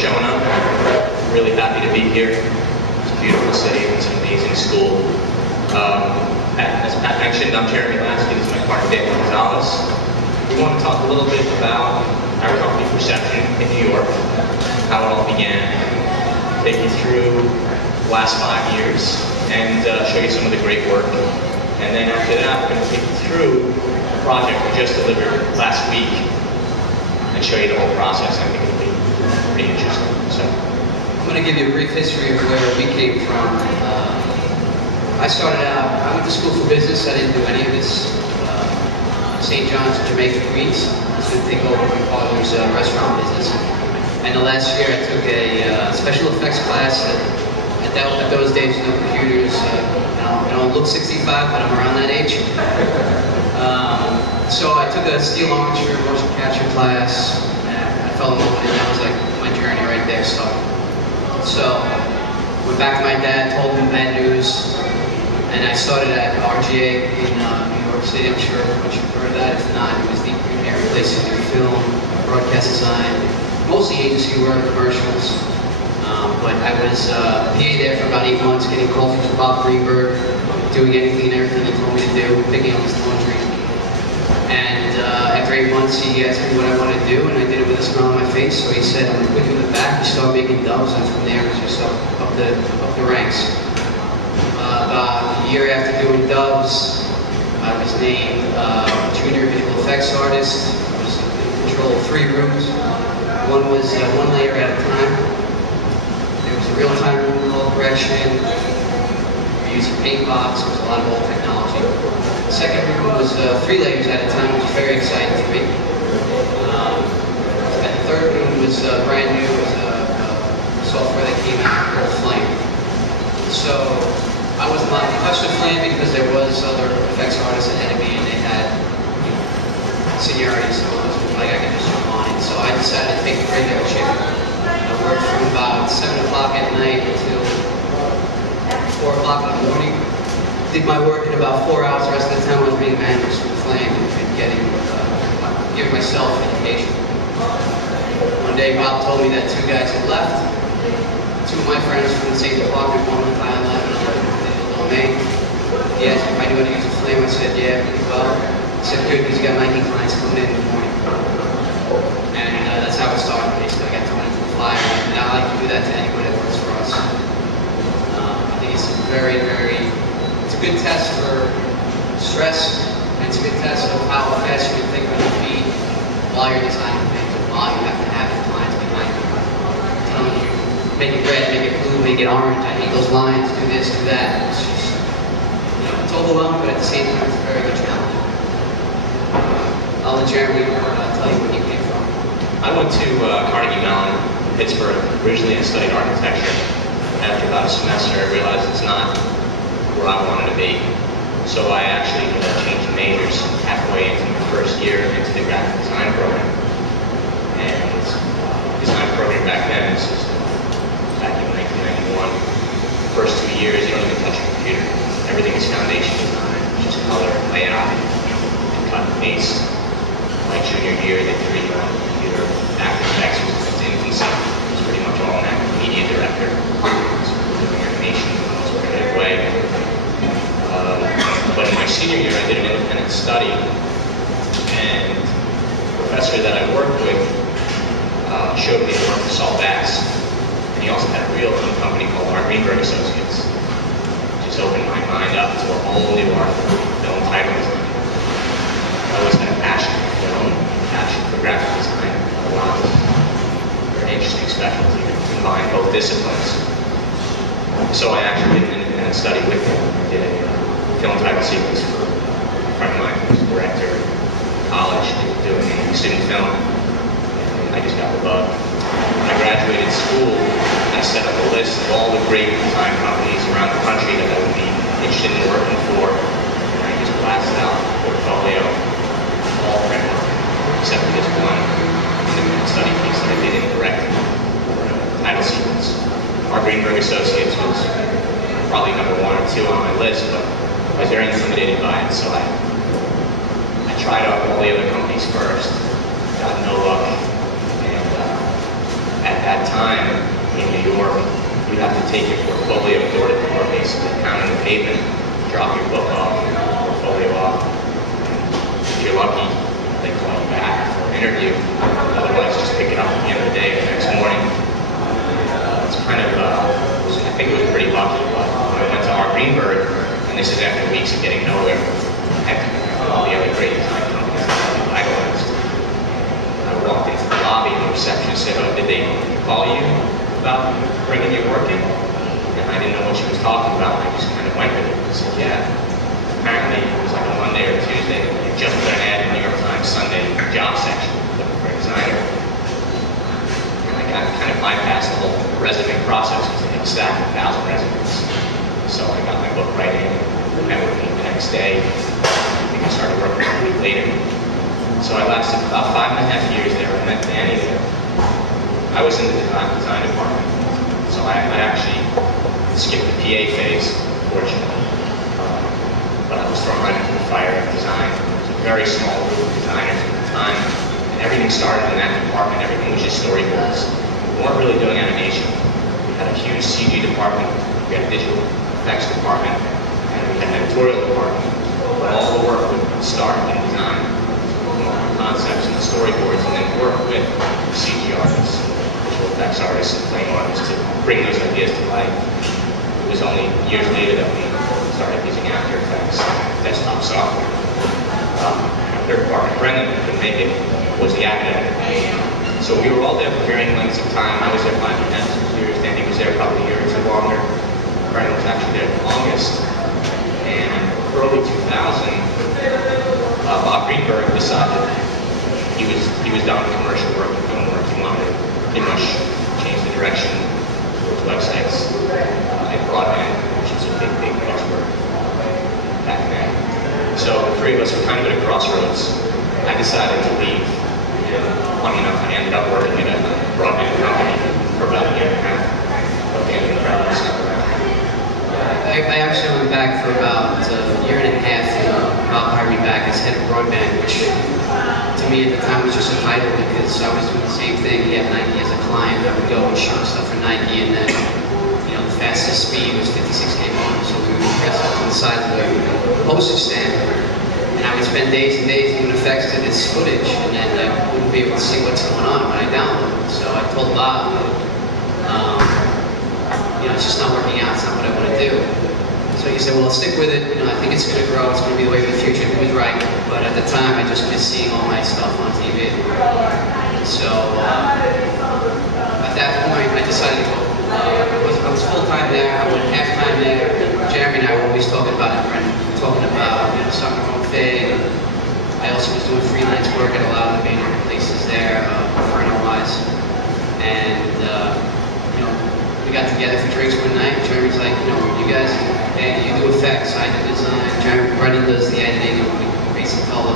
showing up. Really happy to be here. It's a beautiful city. It's an amazing school. As Pat mentioned, I'm Jeremy Lasky. This is my partner, Gonzalez. We want to talk a little bit about our company Perception in New York, how it all began, take you through the last 5 years, and show you some of the great work. And then after that, we're going to take you through a project we just delivered last week and show you the whole process. I think it'll be pretty interesting. So, I'm going to give you a brief history of where we came from. I started out, I went to school for business. I didn't do any of this. St. John's in Jamaica, Queens. I was going to take over my father's restaurant business. And the last year I took a special effects class. At those days, no computers. I don't look 65, but I'm around that age. So I took a steel armature motion capture class, and I fell in love with it, and that was like my journey right there started. So, went back to my dad, told him bad news, and I started at RGA in New York City. I'm sure everyone should have heard of that. If not, it was the premier place to do film, broadcast design, mostly agency work, commercials. But I was PA there for about 8 months, getting coffee from Bob Greenberg, doing anything and everything he told me to do, picking up his laundry. And after 8 months, he asked me what I wanted to do, and I did it with a smile on my face. So he said, I'm going to put you in the back, you start making dubs, and from there, it was just up the ranks. About a year after doing dubs, I was named Junior Visual Effects Artist. I was in control of 3 rooms. One was 1 layer at a time. There was a real-time room, roll correction. We used a paint box. It was a lot of old technology. The second room was 3 layers at a time, which was very exciting to me. And the third room was brand new. It was a software that came out called Flame. So I wasn't allowed to touch the Flame because there was other effects artists ahead of me, and they had seniority, so it wasn't like I could just jump on it. So I decided to take the graveyard shift. I worked from about 7 o'clock at night until 4 o'clock in the morning. Did my work in about 4 hours. The rest of the time I was being managed with Flame and giving myself education. One day Bob told me that 2 guys had left. 2 of my friends from the same department, one with Ion Lab and another with Digital Domain. He asked me if I knew how to use a Flame. I said, yeah, pretty well. He said, good, because you got Nike clients coming in the morning. And that's how it started, basically. I got thrown into the flyer, and I like to do that to anyone that works for us. I think it's it's a good test for stress, and it's a good test of how fast you can think on your feet while you're designing things, and while you have to have the clients behind you. Telling you, make it red, make it blue, make it orange, I need those lines, do this, do that. It's just, it's overwhelming, but at the same time, it's a very good challenge. I'll let Jeremy tell you where he came from. I went to Carnegie Mellon, Pittsburgh. Originally, I studied architecture. After about a semester, I realized it's not where I wanted to be. So I actually changed majors halfway into my first year into the graphic design program. And design program back then, this is back in 1991. First 2 years, you don't even touch a computer. Everything is foundation design, just color, layout, and cut and paste. My junior year, they threw you on the computer. After Effects was infancy. It was pretty much all in that media director. So doing animation in the most primitive way. But in my senior year, I did an independent study, and the professor that I worked with showed me the work of Saul Bass. And he also had a real own company called R. Greenberg Associates. Just opened my mind up to a whole new art, film title design. I always had a passion for film, passion for graphic design, a lot of very interesting specialty to combine both disciplines. So I actually did an independent study with him. I did a film title sequence for a friend of mine who's a director in college doing a student film. And I just got the bug. When I graduated school, I set up a list of all the great design companies around the country that I would be interested in working for. And I just blasted out a portfolio, all framework, except for this one independent study piece that I did in directing for a title sequence. R. Greenberg Associates was probably number 1 or 2 on my list, but I was very intimidated by it, so I tried out all the other companies first, got no luck, and at at that time in New York, you have to take your portfolio door to door, basically pounding the pavement, drop your book off, portfolio off. If you're lucky, they call you back for an interview. Otherwise, just pick it up at the end of the day or the next morning. It's kind of, I think it was pretty lucky, but when I went to Art Greenberg, and this is after weeks of getting nowhere, all the other great design companies that I idolized. I walked into the lobby and the receptionist said, "Oh, did they call you about bringing your work in?" And I didn't know what she was talking about, and I just kind of went with it. I said, "Yeah." Apparently, it was like a Monday or Tuesday, and they just put an ad in the New York Times Sunday job section looking for a designer. And I kind of bypassed the whole resume process because they had stacked 1,000 resumes. So I got my book right in, met with me the next day. I started working a week later. So I lasted about 5.5 years there. I met Danny there. I was in the design department. So I actually skipped the PA phase, fortunately. But I was thrown right into the fire of design. It was a very small group of designers at the time. And everything started in that department. Everything was just storyboards. We weren't really doing animation. We had a huge CG department. We had a digital effects department. And we had an editorial department. But all the work would start in design, concepts and the storyboards, and then work with CG artists, visual effects artists, and flame artists to bring those ideas to life. It was only years later that we started using After Effects, desktop software. Our third partner, Brendan, who couldn't make it, was the academic. So we were all there for varying lengths of time. I was there 5.5 years, Danny was there probably a year or two longer. Brendan was actually there the longest. And early 2000, Bob Greenberg decided he was done with commercial work and film work. He wanted to pretty much change the direction towards websites and broadband, which was a big buzzword back then. So the three of us were kind of at a crossroads. I decided to leave, and funny enough, I ended up working at a broadband company for about a year and a half. But the end of the stuff around. I actually went back for about a year and a half. Bob hired me back as head of broadband, which to me at the time was just a title because I was doing the same thing. He had Nike as a client. I would go and show stuff for Nike, and then the fastest speed was 56K modem, so we would press up to the side of the postage stamp. And I would spend days and days doing effects to this footage, and then I wouldn't be able to see what's going on when I download it. So I told Bob, it's just not working out. It's not what I want to do. So he said, well, stick with it. I think it's going to grow. It's going to be the way of the future. He was right. But at the time, I just missed seeing all my stuff on TV. So at that point, I decided to go. I was full-time there. I went half-time there. Jeremy and I were always talking about it. Talking about starting our own thing. I also was doing freelance work at a lot of the major places there, furniture-wise. And we got together for drinks one night. Jeremy's like, you guys, you do effects, I do design. Brendan does the editing, and we basically tell the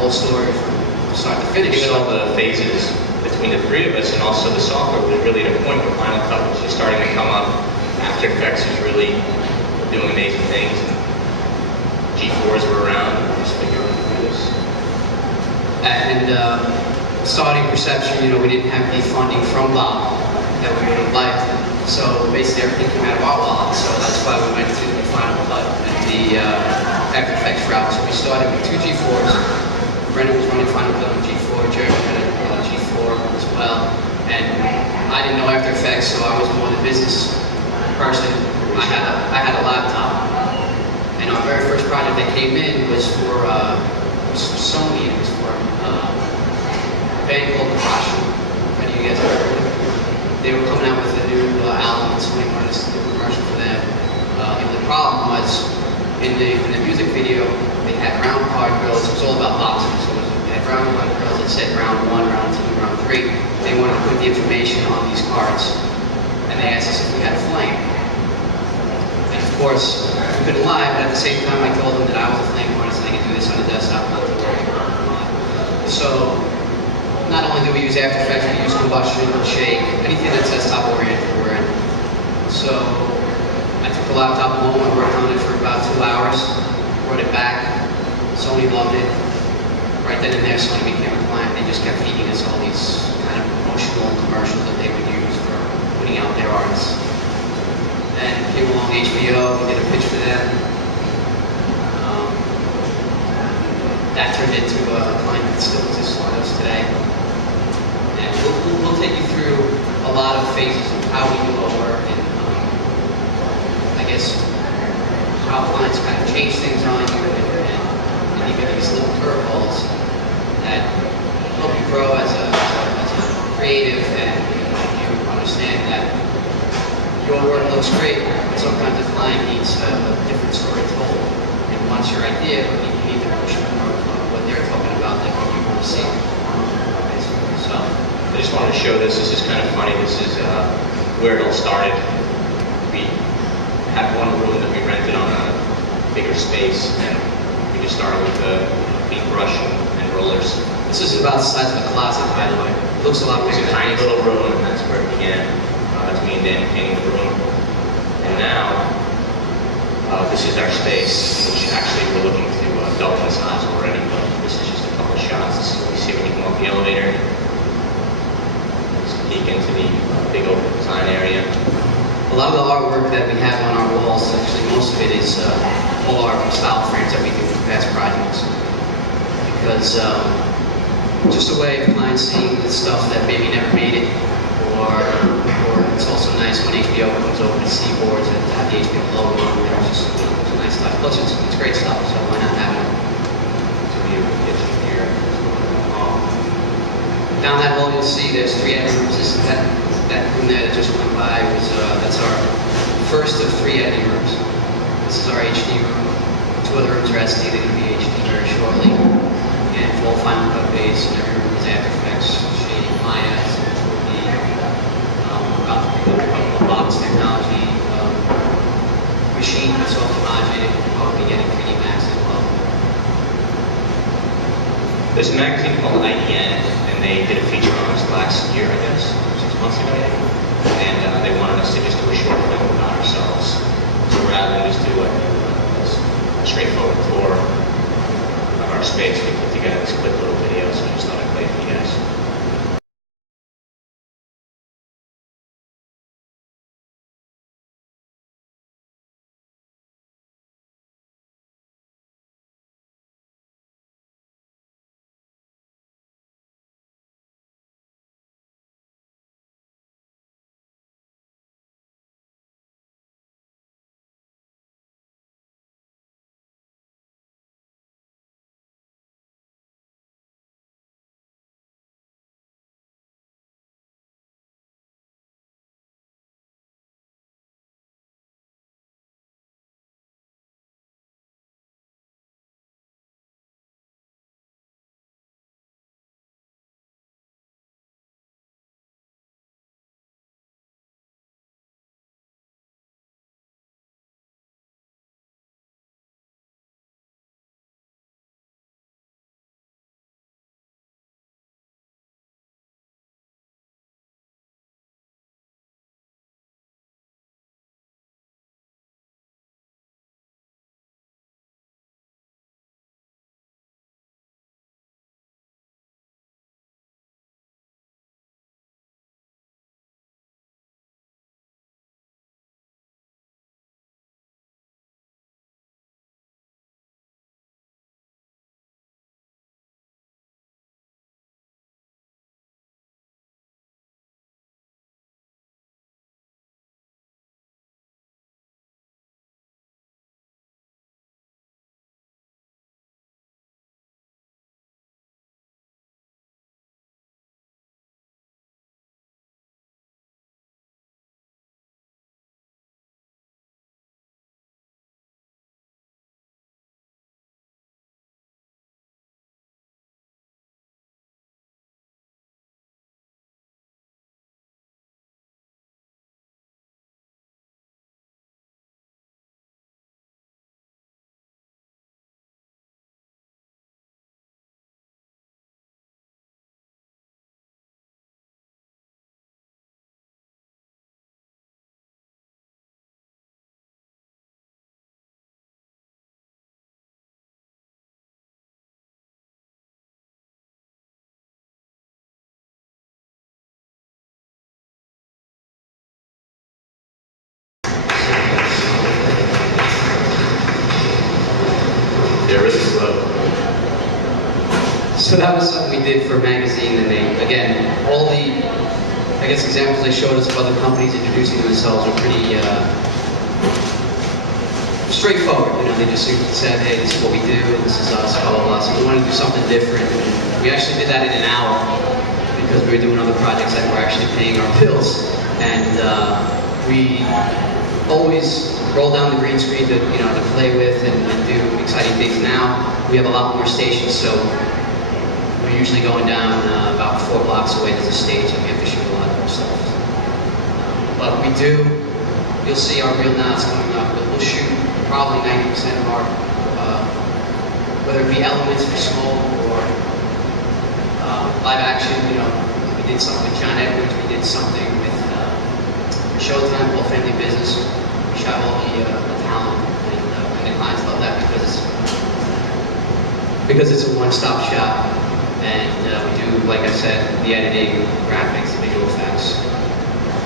whole story from start to finish. Even all the phases between the three of us, and also the software was really at a point where Final Cut was just starting to come up. After Effects was really doing amazing things. And G4s were around. And we just figured we could do this. And starting Perception, we didn't have the funding from Bob that we would have liked. So basically everything came out of our wallet, so that's why we went to the Final Cut and the After Effects route. So we started with 2 G4s. Brendan was running Final Cut on G4, Jeremy had a G4 as well. And I didn't know After Effects, so I was more the business person. I had a laptop. And our very first project that came in was for Sony. It was for a band called Crush. If any of you guys have heard of it. They were coming out with a new album, and Sony wanted us to do a commercial for them. The problem was, in the music video, they had round card grills. It was all about boxing, so they had round card grills that said round 1, round 2, round 3. They wanted to put the information on these cards, and they asked us if we had a flame. And of course, we couldn't lie, but at the same time, I told them that I was a flame artist and I could do this on the desktop, not to worry about it. So, not only do we use After Effects, we use combustion, shake, anything that's desktop oriented, we're in. So I took the laptop home, I worked on it for about 2 hours, brought it back. Sony loved it. Right then and there, Sony became a client. They just kept feeding us all these kind of promotional commercials that they would use. putting out their arts. And came along HBO, we did a pitch for them. That turned into a client that still exists with us today. And we'll take you through a lot of phases of how we do our work and I guess how clients kind of change things on you and even these little curveballs that help you grow as a creative and you understand that your work looks great, but sometimes the client needs a different story told. And wants your idea, but you need to push more of what they're talking about than what you want to see, basically. So I just wanted to show this. This is kind of funny. This is where it all started. We had one room that we rented on a bigger space, and we just started with a paintbrush and rollers. This is about the size of a closet, by the way. It looks a lot It was bigger a than tiny it is. little room, and that's where it began. That's me and Dan painting the room. And now, this is our space, which actually we're looking to double in size already, but this is just a couple of shots. This is what we see when you come up the elevator. Just peek into the big open design area. A lot of the artwork that we have on our walls, actually most of it is all our style frames that we do for past projects. Because just a way of clients seeing the stuff that maybe never made it, or it's also nice when HBO comes over to see boards and have the HBO logo on there. It's just it's nice stuff. Plus, it's great stuff, so why not have it? To view the kitchen here. Down that hall, you'll see there's 3 editing rooms. That room there that just went by was that's our first of 3 editing rooms. This is our HD room. 2 other rooms are SD. They're going to be HD very shortly. And full Final Cut base, and every room is After Effects, shading, Maya, about to pick up a box technology machine that's also modular. We'll probably be getting 3D Max as well. There's a magazine called IEN, and they did a feature on us last year, I guess, 6 months ago. And they wanted us to just do a short film about ourselves. So rather than just do a straightforward tour of our space, we put together this quick little video, so I just thought I'd play it for you guys. They're really slow. So that was something we did for a magazine, and they, again, all the, I guess, examples they showed us of other companies introducing themselves are pretty straightforward. You know, they just said, hey, this is what we do, and this is us, blah, blah, blah. So we wanted to do something different. And we actually did that in an hour because we were doing other projects that were actually paying our bills. And we always roll down the green screen to, you know, to play with and do exciting things. Now we have a lot more stations, so we're usually going down about 4 blocks away. There's a stage, and we have to shoot a lot more stuff. But we do, you'll see our reel now is coming up, but we'll shoot probably 90% of our, whether it be elements for smoke or live action. You know, we did something with John Edwards, we did something with Showtime, Whole Family Business. We shot all the talent, and the clients love that because it's a one-stop shop. And we do, like I said, the editing, graphics, visual effects.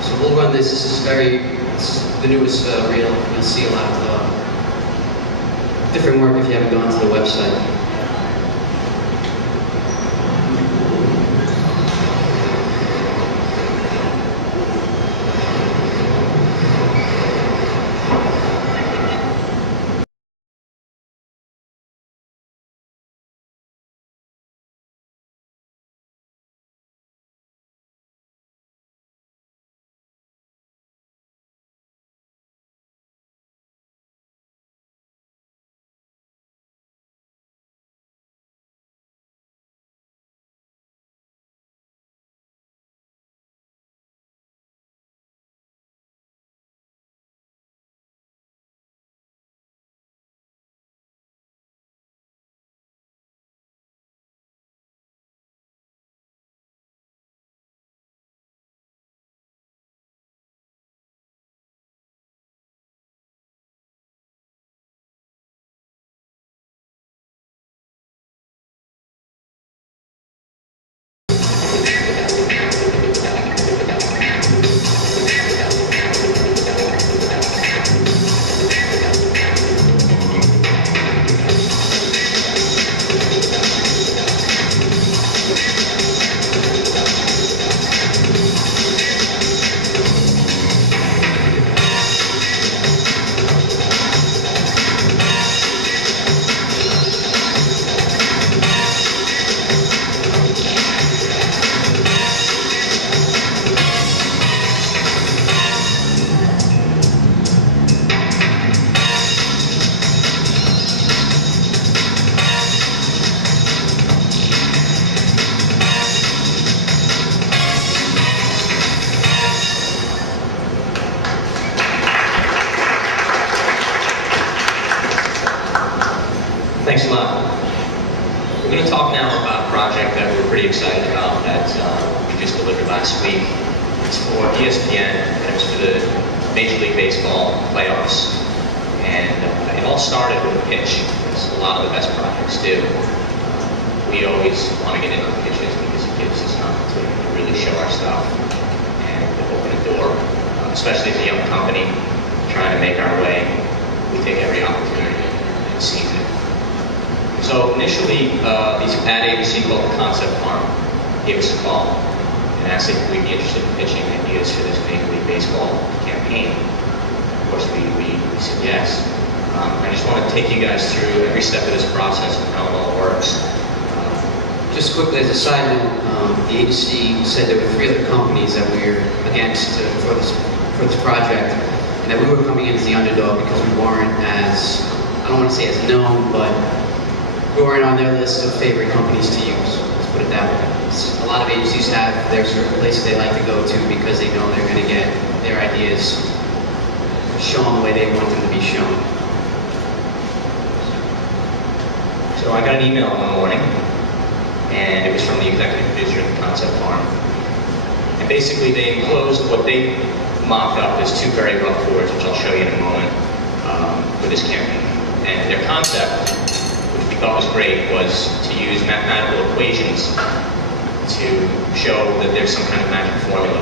So we'll run this. This is it's the newest reel. You'll see a lot of different work if you haven't gone to the website. Thanks a lot. We're going to talk now about a project that we're pretty excited about that we just delivered last week. It's for ESPN, and it's for the Major League Baseball playoffs. And it all started with a pitch, as a lot of the best projects do. We always want to get into the pitches because it gives us an opportunity to really show our stuff and open a door, especially as a young company trying to make our way. We take every opportunity and seize it. So initially, these ad agency called the Concept Farm gave us a call and asked if we'd be interested in pitching ideas for this Major League Baseball campaign. Of course, we said yes. I just want to take you guys through every step of this process and how it all works. Just quickly as a side note, the agency said there were 3 other companies that we were against for this project, and that we were coming in as the underdog because we weren't as, I don't want to say as known, but we weren't on their list of favorite companies to use. Let's put it that way. A lot of agencies have their certain places they like to go to because they know they're going to get their ideas shown the way they want them to be shown. So I got an email one morning, and it was from the executive producer at the Concept Farm. And basically they enclosed what they mocked up as 2 very rough boards, which I'll show you in a moment, for this campaign. And their concept, which we thought was great, was to use mathematical equations to show that there's some kind of magic formula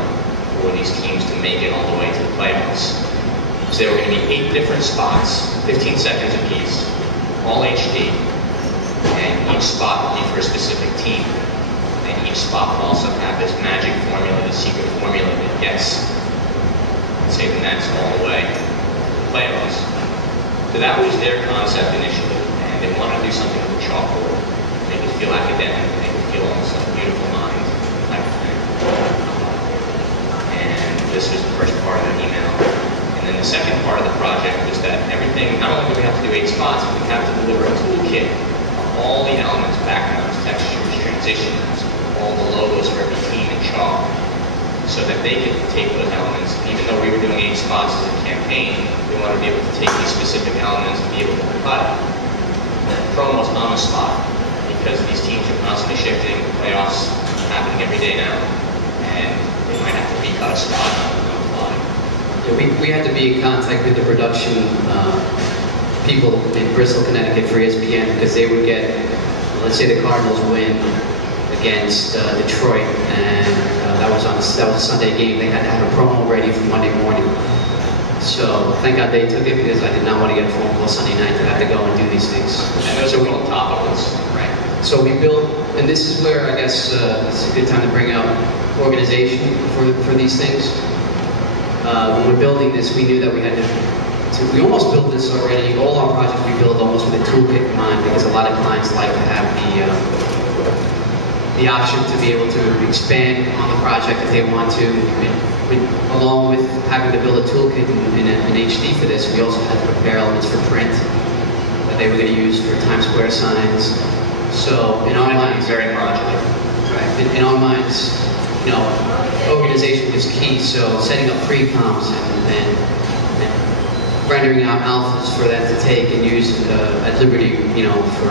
for these teams to make it all the way to the playoffs. So there were going to be 8 different spots, 15 seconds apiece, all HD, each spot would be for a specific team. And each spot would also have this magic formula, this secret formula that gets, let's say, the Nets all the way to the playoffs. So that was their concept initially, and they wanted to do something with the chalkboard, make it feel academic, make it feel almost like a beautiful mind type of thing. And this was the first part of the email. And then the second part of the project was that everything, not only do we have to do 8 spots, but we have to deliver a toolkit of all the elements, backgrounds, textures, transitions, all the logos for every team in chalk, so that they could take those elements. And even though we were doing 8 spots as a campaign, we wanted to be able to take these specific elements and be able to cut promos on the spot, because these teams are constantly shifting, playoffs happening every day now, and they might have to recut a spot on the fly. Yeah, we had to be in contact with the production people in Bristol, Connecticut for ESPN, because they would get, let's say the Cardinals win against Detroit, and that was a Sunday game. They had to have a promo ready for Monday morning. So thank God they took it, because I did not want to get a phone call Sunday night to have to go and do these things. And those are called topicals, right? So we built, and this is where I guess it's a good time to bring up organization for these things. When we're building this, we knew that we had to we almost built this already. All our projects we build almost with a toolkit in mind, because a lot of clients like to have the option to be able to expand on the project if they want to. Along with having to build a toolkit in HD for this, we also had to prepare elements for print that they were going to use for Times Square signs. So in our minds, very modular. Right. In our minds, you know, organization was key. So setting up pre-comps and rendering out alphas for them to take and use at Liberty, you know, for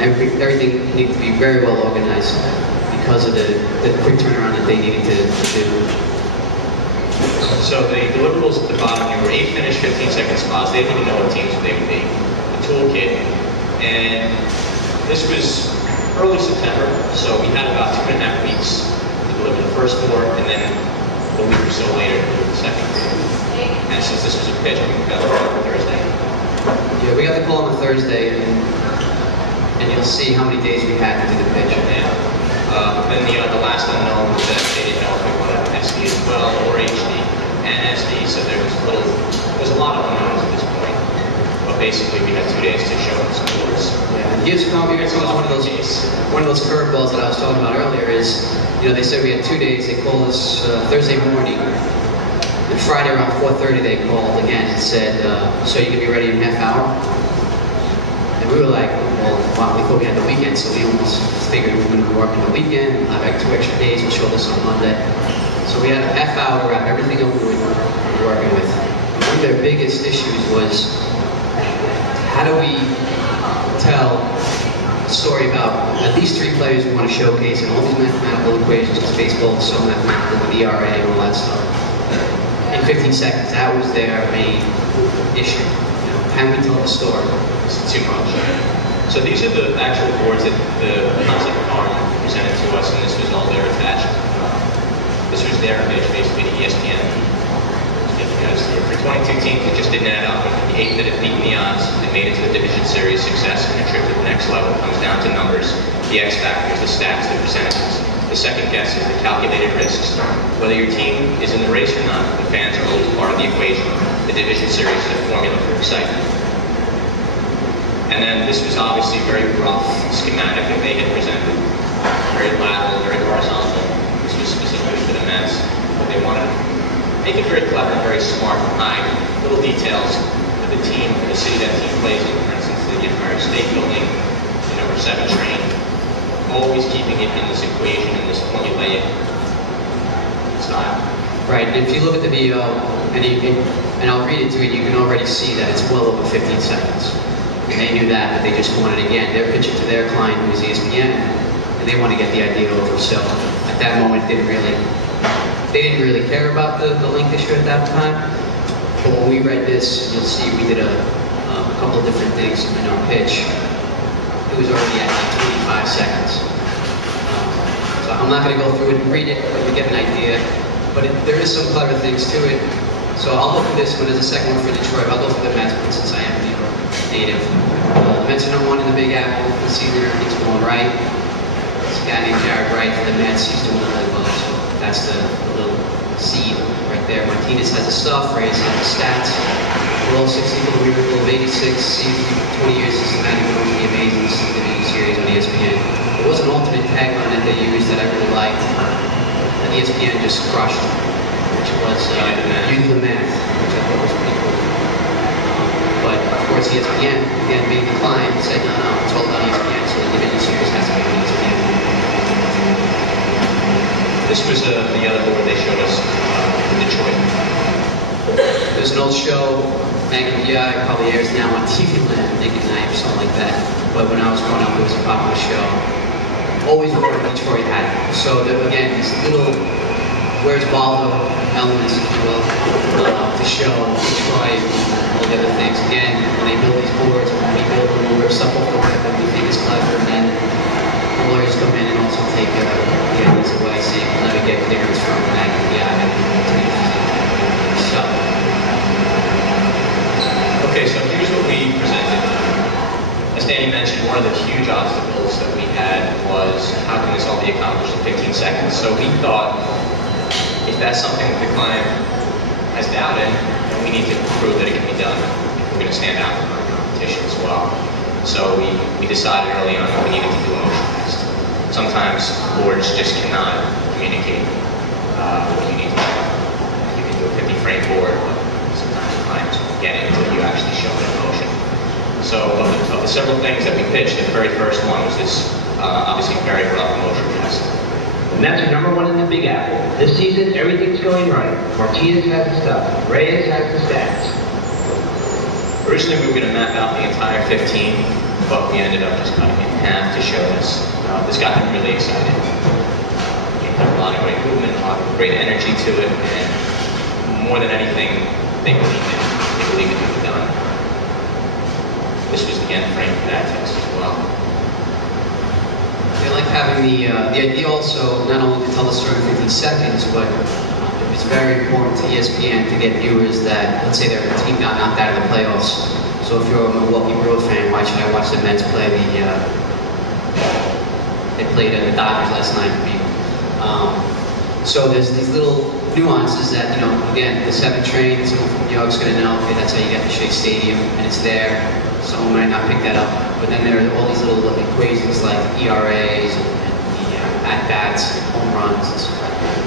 everything needed to be very well organized because of the quick turnaround that they needed to do. So the deliverables at the bottom here were 8 finished 15-second spots. They didn't even know what teams they would be. A toolkit, and this was early September, so we had about 2.5 weeks to deliver the first 4, and then a week or so later to deliver the second 4. And since this was a pitch, we got the call on Thursday. Yeah, we got the call on Thursday, and you'll see how many days we had to do the pitch. Yeah. Then the last unknown was that they didn't know if we wanted SD as well, or HD and SD, so there was a lot of unknowns at this point. But basically, we had 2 days to show them some boards. Yeah, and here's one of those curveballs that I was talking about earlier is, you know, they said we had 2 days. They called us Thursday morning. And Friday around 4:30 they called again and said, so you can be ready in a half hour? And we were like, well, wow, we thought we had the weekend, so we almost figured we were going to be working the weekend, we'll have like 2 extra days, we'll show this on Monday. So we had a half hour to wrap everything up we were working with. And one of their biggest issues was, how do we tell a story about at least 3 players we want to showcase and all these mathematical equations, because baseball is so mathematical with ERA and all that stuff. In 15 seconds, that was their main issue. You know, can we tell the story? It's too much. So these are the actual boards that the concept farm presented to us, and this was all their attached. This was their pitch, basically, to ESPN. For 22 teams, it just didn't add up. The 8 that had beaten the odds and made it to the division series success and a trip to the next level comes down to numbers, the X factors, the stats, the percentages. The second guess is the calculated risks. Whether your team is in the race or not, the fans are always part of the equation. The division series is a formula for excitement. And then this was obviously a very rough schematic that they had presented. Very lateral, very horizontal. This was specifically for the Mets, but they wanted to make it very clever, very smart, hide little details for the team, for the city that team plays in. For instance, the Empire State Building, the number 7 train. Always keeping it in this equation, in this formulaic style. Right, and if you look at the video, and I'll read it to you, you can already see that it's well over 15 seconds. And they knew that, but they just wanted, again, they're pitching to their client who's ESPN, and they want to get the idea over. So at that moment, they didn't really care about the link issue at that time. But when we read this, you'll see we did a couple of different things in our pitch. It was already at like 25 seconds. So I'm not going to go through it and read it, but you get an idea. But there is some clever things to it. So I'll look at this one as a second one for Detroit. I'll go for the Mets one since I am a New York native. The Mets Mets are #1 in the Big Apple. You can see there everything's going right. This guy named Jared Wright for the Mets, he's doing really well. So that's the little seed right there. Martinez has the stuff, Reyes has the stats. Below 60 for the miracle of 86, season 20 years since the Magic won the amazing division series on ESPN. There was an alternate tagline that they used that I really liked, that ESPN just crushed, which was "You do the math," which I thought was pretty cool. But of course, ESPN again made the climb and said, no, it's all about ESPN, so the division series has to be on ESPN. This was the other board they showed us in Detroit. There's an old show, Magnum PI, probably airs now on TV Land, Nick at Night or something like that. But when I was growing up, it was a popular show. Always wore a Detroit hat. So again, these little Where's Waldo elements, if you will, to show Detroit and all the other things. Again, when they build these boards, when we build them, we'll rip stuff off the web that we think is clever, and then the lawyers come in and also take the ideas away, saying we'll never get clearance from Magnum PI. So. Okay, so here's what we presented. As Danny mentioned, one of the huge obstacles that we had was how can this all be accomplished in 15 seconds? So we thought, if that's something that the client has doubted, then we need to prove that it can be done if we're going to stand out from our competition as well. So we decided early on that we needed to do a motion test. Sometimes boards just cannot communicate what you need to do. You can do a 50-frame board, but sometimes the clients won't get it until you actually show it in motion. So of the several things that we pitched, the very first one was this obviously very rough motion test. The Mets are #1 in the Big Apple. This season, everything's going right. Martinez has the stuff. Reyes has the stats. Originally, we were going to map out the entire 15, but we ended up just cutting it in half to show this. This got them really excited. It had a lot of great movement, a lot of great energy to it, and more than anything, they believed it. They believed it could be done. This was the end frame for that test as well. They like having the idea also not only to tell the story in 15 seconds, but it's very important to ESPN to get viewers that, let's say their team got knocked out of the playoffs. So if you're a Milwaukee Brewers fan, why should I watch the Mets play they played the Dodgers last night for me. So there's these little nuances that, again, the 7 train, someone from New York's going to know, okay, that's how you get to Shea Stadium, and it's there. Someone might not pick that up. But then there are all these little equations like ERAs and the at-bats and home runs and stuff like that.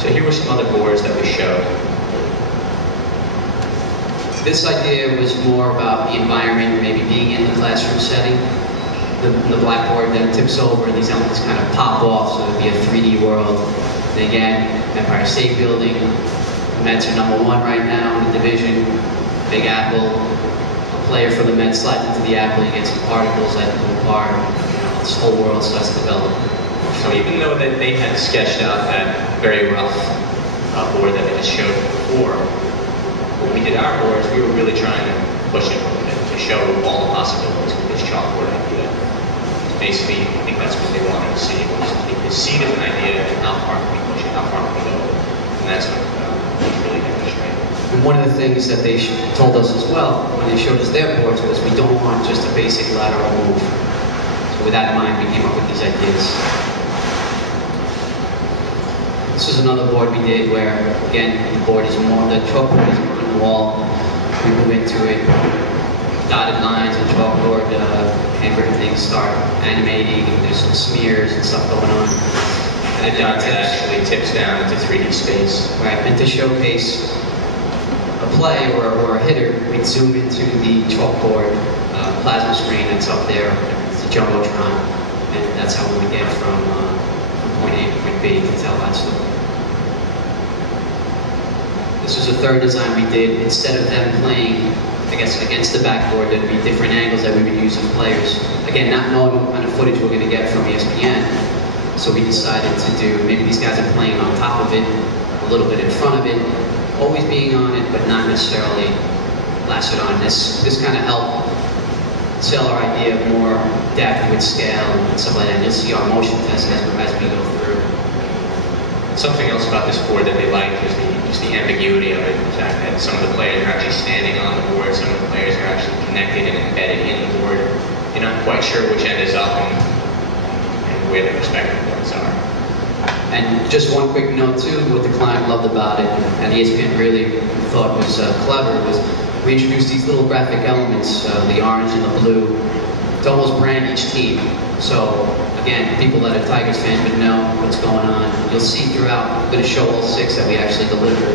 So here were some other boards that we showed. This idea was more about the environment, maybe being in the classroom setting. The blackboard then tips over and these elements kind of pop off, so it would be a 3D world. And again, Empire State Building, the Mets are #1 right now in the division, Big Apple. A player from the Mets slides into the apple, you get some particles that go apart, this whole world starts to develop. So even though that they had sketched out that very rough board that they just showed before, when we did our boards, we were really trying to push it a little bit to show all the possibilities with this chalkboard idea. Basically, I think that's what they wanted to see, was they could see it as an idea and how far can we push it, how far can we go. And that's what we really demonstrated. And one of the things that they told us as well, when they showed us their boards, was we don't want just a basic lateral move. So with that in mind, we came up with these ideas. This is another board we did where, again, the board is more, the chalkboard is more on the wall. We move into it, dotted lines and chalkboard, handwritten things start animating, and there's some smears and stuff going on. And the dots actually tips down into 3D space. Right, and to showcase a play or a hitter, we'd zoom into the chalkboard plasma screen that's up there. It's a jumbotron, and that's how we would get from point A to point B to tell that story. This was the third design we did. Instead of them playing, I guess, against the backboard, there'd be different angles that we would use as players. Again, not knowing what kind of footage we're going to get from ESPN, so we decided to do, maybe these guys are playing on top of it, a little bit in front of it, always being on it, but not necessarily lasted on. This kind of helped sell our idea of more depth with scale and stuff like that. And you'll see our motion test as we go through. Something else about this board that they liked was the ambiguity of it. The fact that some of the players are actually standing on the board, some of the players are actually connected connected and embedded in the board. You're not quite sure which end is up and where the respective points are. And just one quick note too, what the client loved about it, and ESPN really thought was clever, was we introduced these little graphic elements, the orange and the blue, to almost brand each team. So again, people that are Tigers fans would know what's going on. You'll see throughout, I'm going to show all 6 that we actually deliver.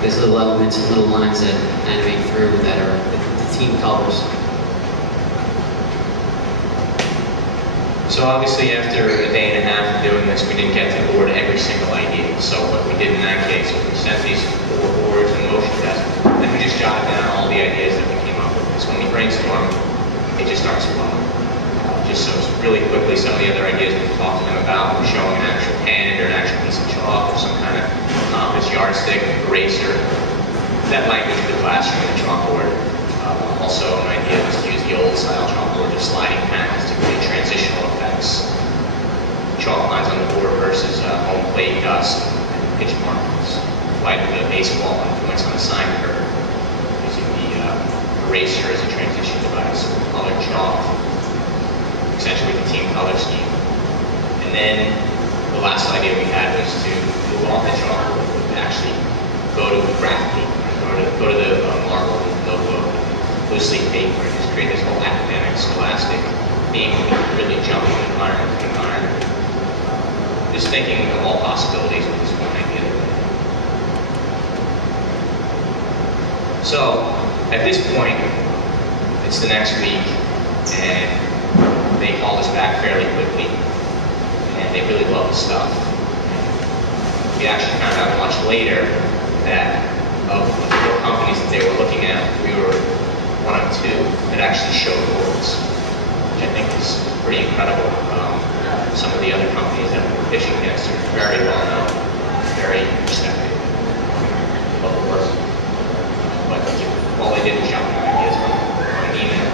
There's little elements and little lines that animate through that are the team colors. So obviously after a day and a half of doing this, we didn't get to board every single idea. So what we did in that case was we sent these 4 boards in motion test, and we just jotted down all the ideas that we came up with. So when we brainstorm, it just starts flowing. Just so really quickly, some of the other ideas we talked to them about were showing an actual hand or an actual piece of chalk or some kind of compass, yardstick, eraser. That language of the classroom and the chalkboard. Also, an idea was to use the old style chalkboard, just sliding panels to create transitional effects. Chalk lines on the board versus home plate dust and pitch markings. Like the baseball influence on the sign curve, using the eraser as a transition device, color chalk, essentially the team color scheme. And then the last idea we had was to move off the chalkboard, to actually go to graph paper, go to the marble notebook, loosely paper, and just create this whole academic, scholastic theme where we can really jump from environment to environment. Just thinking of all possibilities with this one idea. So, at this point, it's the next week, and they called us back fairly quickly, and they really loved the stuff. We actually found out much later that of the 4 companies that they were looking at, we were one of 2 that actually showed boards, which I think is pretty incredible. Some of the other companies that we were pitching against are very well known, very respected, love the work. But all they did was jump out ideas on an email.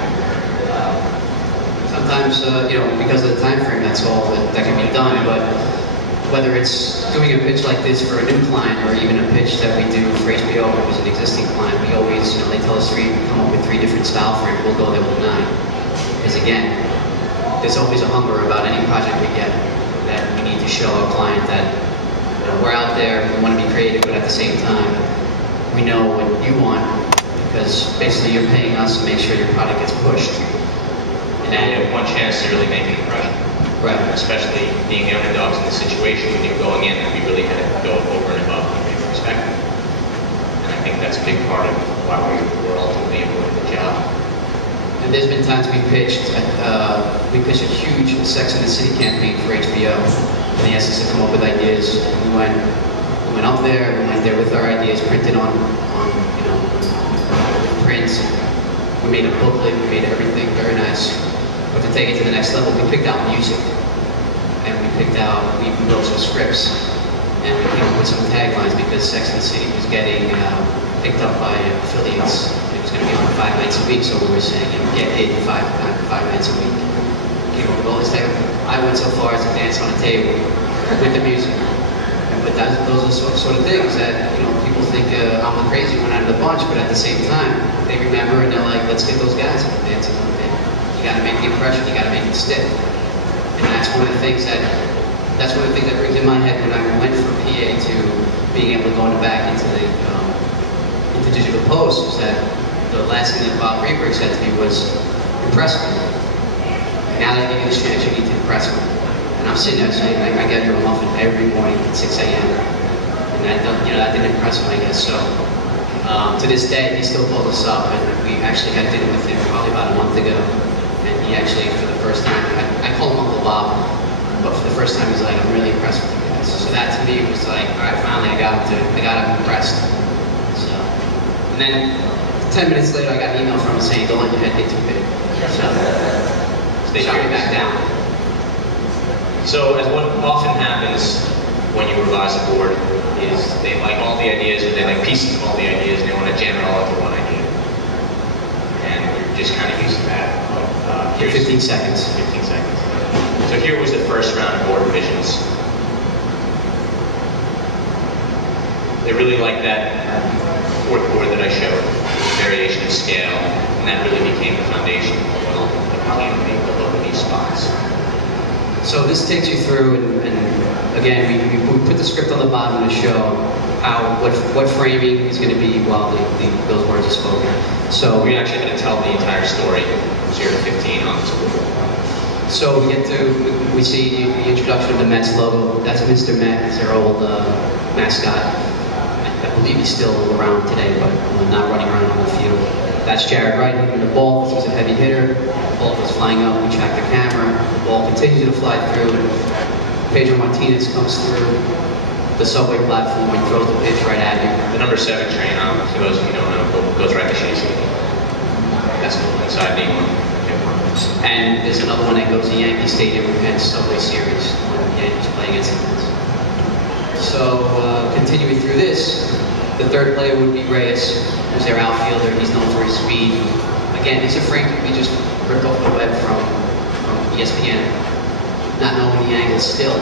Sometimes, because of the time frame, that's all that can be done. But whether it's doing a pitch like this for a new client or even a pitch that we do for HBO, which was an existing client, we always, they tell us come up with 3 different style frames. We'll go there with 9. Because again, there's always a hunger about any project we get that we need to show a client that we're out there, we want to be creative, but at the same time, we know what you want, because basically you're paying us to make sure your product gets pushed. And you have one chance to really make an impression. Right. Especially being the underdogs in this situation when you're going in, and we really had to go over and above what we were expecting. And I think that's a big part of why we were ultimately able to do the job. And there's been times we pitched a huge Sex and the City campaign for HBO. And they asked us to come up with ideas. We went up there, we went there with our ideas printed on prints. We made a booklet, we made everything very nice. But to take it to the next level, we picked out music. And we wrote some scripts. And we came up with some taglines because Sex and the City was getting picked up by affiliates. It was going to be on 5 nights a week, so we were saying, get paid 5 nights a week. Came up with all this tagline. I went so far as to dance on a table with the music. But those are sort of things that, people think I'm the crazy one out of the bunch, but at the same time, they remember and they're like, let's get those guys dancing on the table. You got to make the impression. You got to make it stick. And that's one of the things that brings in my head when I went from PA to being able to go back into the into digital post, is that the last thing that Bob Reberg said to me was, impress me. Now that I give you this chance, you need to impress me. And I'm sitting there saying, I get your muffin every morning at 6 a.m. And that didn't impress him, I guess. So to this day, he still called us up, and we actually had dinner with him probably about a month ago. And he actually, for the first time, I call him Uncle Bob, but for the first time, he's like, I'm really impressed with you guys. So that to me was like, all right, finally I got him impressed. So, and then 10 minutes later, I got an email from him saying, don't let your head get too big. So they shot me back down. So, as what often happens when you revise a board is they like all the ideas, or they like pieces of all the ideas, and they want to jam it all into one idea. And we're just kind of used to that. 15 seconds. 15 seconds. So here was the first round of board revisions. They really liked that 4th board that I showed, variation of scale, And that really became the foundation of what ultimately became the look of these spots. So this takes you through, and again, we put the script on the bottom to show how what framing is going to be while those words are spoken. So We actually had to tell the entire story from 0 to 15 on the school board. So we see the introduction of the Mets logo. That's Mr. Met, it's their old mascot. I believe he's still around today, but not running around on the field. That's Jared Wright hitting the ball. He's a heavy hitter. The ball goes flying up. We track the camera. The ball continues to fly through. Pedro Martinez comes through the subway platform and throws the pitch right at you. The number 7 train, for those of you who don't know, goes right to Shea Stadium. That's the one inside the one. And there's another one that goes to Yankee Stadium against Subway Series when the Yankees play against the Mets. So continuing through this, the third player would be Reyes, who's their outfielder. He's known for his speed. Again, these are frames we just ripped off the web from ESPN, not knowing the angle still.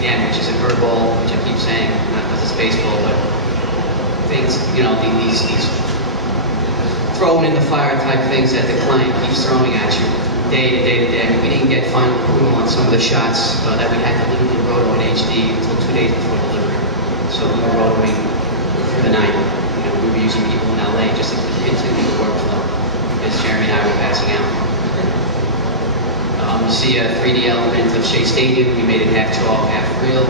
Again, which is a curveball, which I keep saying, not because it's baseball, but things, these throwing in the fire type things that the client keeps throwing at you day to day to day. We didn't get final approval on some of the shots that we had to literally roto in HD until 2 days before delivery. So we were rotoing through the night. We were using people in LA just to continue the workflow as Jeremy and I were passing out. You see a 3D element of Shea Stadium. We made it half chalk, half real.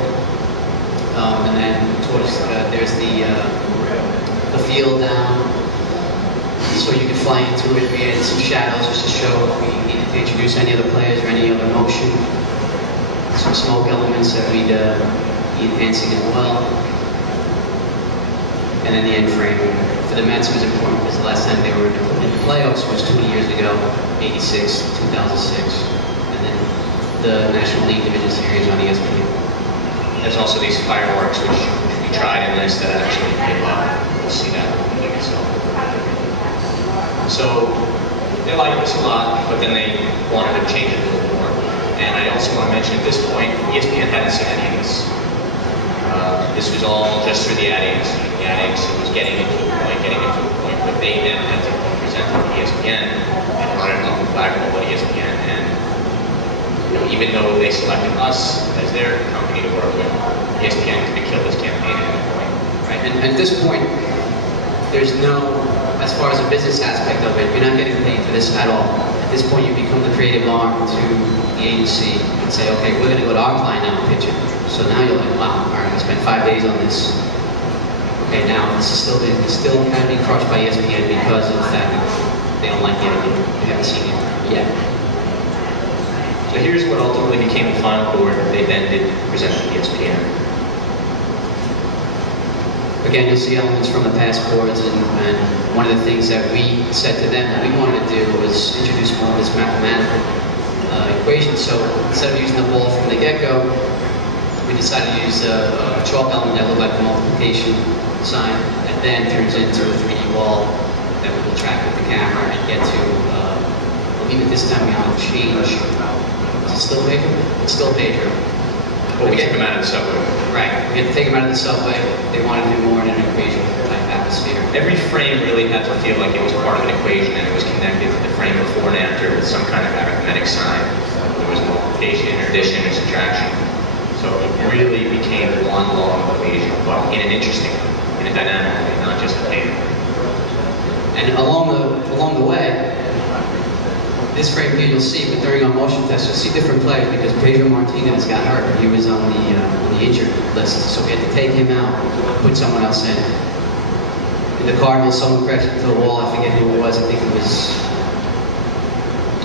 And then towards there's the field down. So you could fly into it. We added some shadows just to show if we needed to introduce any other players or any other motion. Some smoke elements that we'd be enhancing as well. And then the end frame. For the Mets, it was important because the last time they were in the playoffs was 20 years ago, 86, 2006. And then the National League Division Series on ESPN. There's also these fireworks, which we tried in this that actually paid off. We'll see that in the league itself. So they liked this a lot, but then they wanted to change it a little more. And I also want to mention at this point, ESPN hadn't seen any of this. This was all just through the ad agency. The ad agency was getting into a point, but they then had to present it to ESPN and run it off the flagpole at ESPN. And even though they selected us as their company to work with, ESPN could have killed this campaign at any point. Right? And at this point, there's no, as far as the business aspect of it, you're not getting paid for this at all. At this point, you become the creative arm to the agency and say, okay, we're going to go to our client now and pitch it. So now you're like, wow, all right, I spent 5 days on this. Okay, now this is still kind of being crushed by ESPN because of the fact that they don't like the idea. They haven't seen it yet. So here's what ultimately became the final board that they then did present to ESPN. Again, you'll see elements from the past boards, and one of the things that we said to them that we wanted to do was introduce more of this mathematical equation. So instead of using the ball from the get-go, we decided to use a chalk element that looked like a multiplication sign, and then turns into a 3D wall that we will track with the camera and get to, I believe at this time we will change. Is it still Pedro? It's still Pedro. But we took them out of the subway. Right, we had to take them out of the subway. They wanted to do more in an equation type atmosphere. Every frame really had to feel like it was part of an equation and it was connected to the frame before and after with some kind of arithmetic sign. There was multiplication or addition or subtraction. So it really became one long equation, but in an interesting, in a dynamic way, not just a paper. And along the way, this frame here you'll see, but during our motion test, you'll see different players because Pedro Martinez got hurt and he was on the injured list. So we had to take him out, put someone else in. In the Cardinals, someone crashed into the wall. I forget who it was. I think it was,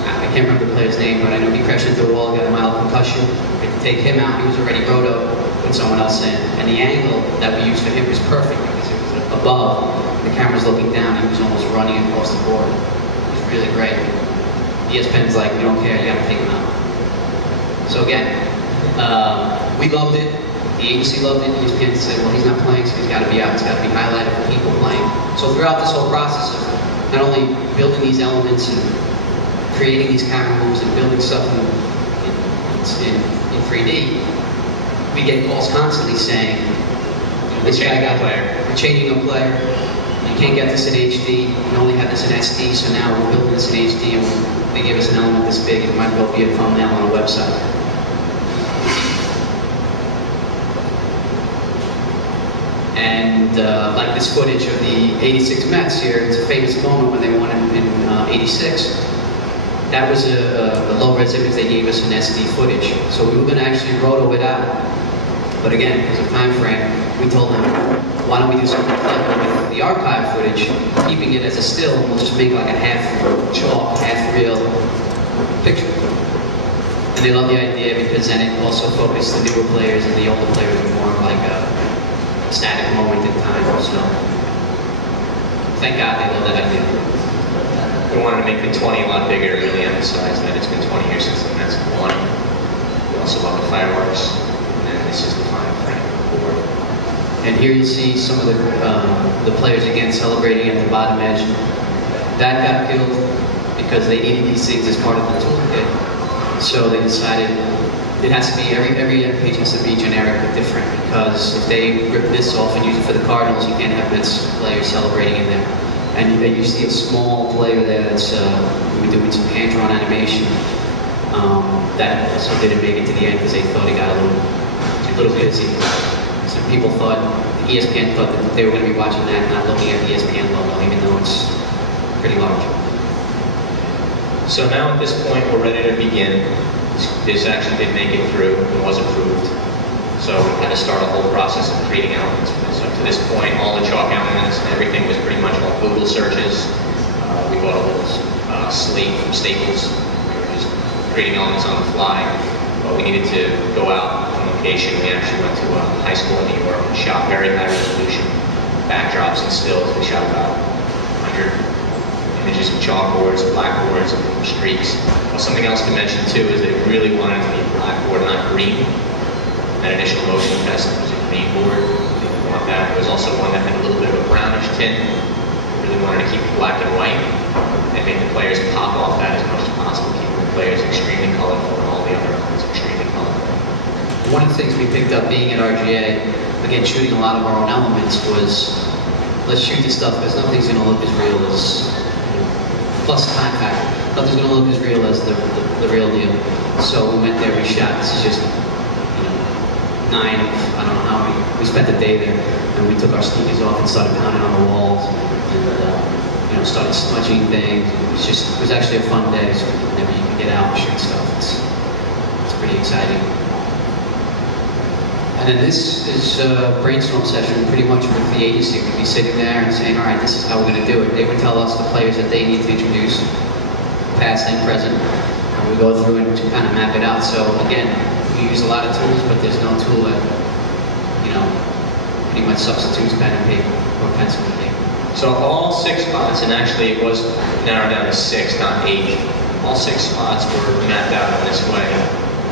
I can't remember the player's name, but I know he crashed into the wall, got a mild concussion. We had to take him out. He was already roto, put someone else in. And the angle that we used for him was perfect because it was above. The camera's looking down. He was almost running across the board. It was really great. ESPN's like, we don't care, you gotta take him out. So again, we loved it, the agency loved it, ESPN said, well, he's not playing, so he's gotta be out, it's gotta be highlighted for people playing. So throughout this whole process of not only building these elements and creating these camera moves and building stuff in 3D, we get calls constantly saying, this guy got there, we're changing a player, you can't get this in HD, you only have this in SD, so now we're building this in HD, and they give us an element this big, it might well be a thumbnail on a website. And like this footage of the '86 Mets here, it's a famous moment when they won in '86. That was a low-res image they gave us in SD footage. So we were going to actually roto it out. But again, because of time frame, we told them, why don't we do something clever with the archive footage, keeping it as a still, and we'll just make like a half chalk, half real picture. And they loved the idea because then it also focused the newer players and the older players were more like a static moment in time. So thank God they loved that idea. We wanted to make the 20 a lot bigger, really emphasize that it's been 20 years since the Mets won. We also love the fireworks, and this is the final frame board. And here you see some of the players again celebrating at the bottom edge. That got killed because they needed these things as part of the toolkit. So they decided it has to be, every page has to be generic but different, because if they rip this off and use it for the Cardinals, you can't have Mets players celebrating in there. And you see a small player there that's doing some hand-drawn animation. That also didn't make it to the end because they thought he got a little busy. Some people thought, ESPN thought that they were going to be watching that, not looking at the ESPN logo, even though it's pretty large. So now at this point, we're ready to begin. This actually did make it through and was approved. So we had to start a whole process of creating elements for this. Up to this point, all the chalk elements and everything was pretty much all Google searches. We bought a little slate from Staples. We were just creating elements on the fly. But we needed to go out on location. We actually went to a high school in New York and shot very high resolution backdrops and stills. We shot about 100 images of chalkboards, blackboards, and streaks. Well, something else to mention too is they really wanted it to be blackboard, not green. That initial motion test was a green board. We didn't want that. There was also one that had a little bit of a brownish tint. We really wanted to keep it black and white and make the players pop off that as much as possible, keeping the players extremely colorful and all the other elements extremely colorful. One of the things we picked up being at RGA, again shooting a lot of our own elements, was let's shoot this stuff because nothing's going to look as real as, plus time factor, nothing's going to look as real as the real deal. So we went there, we shot, this is just 9 of, I don't know how many, we spent the day there, and we took our sneakers off and started pounding on the walls, and started smudging things. It was actually a fun day, so whenever you can get out and shoot stuff, it's pretty exciting. And then this is a brainstorm session pretty much with the agency. We'd be sitting there and saying, all right, this is how we're going to do it. They would tell us the players that they need to introduce, past and present, and we go through and to kind of map it out. So again, we use a lot of tools, but there's no tool that, pretty much substitutes pen and paper, or pencil and paper. So all 6 spots, and actually it was narrowed down to 6, not 8. All 6 spots were mapped out in this way.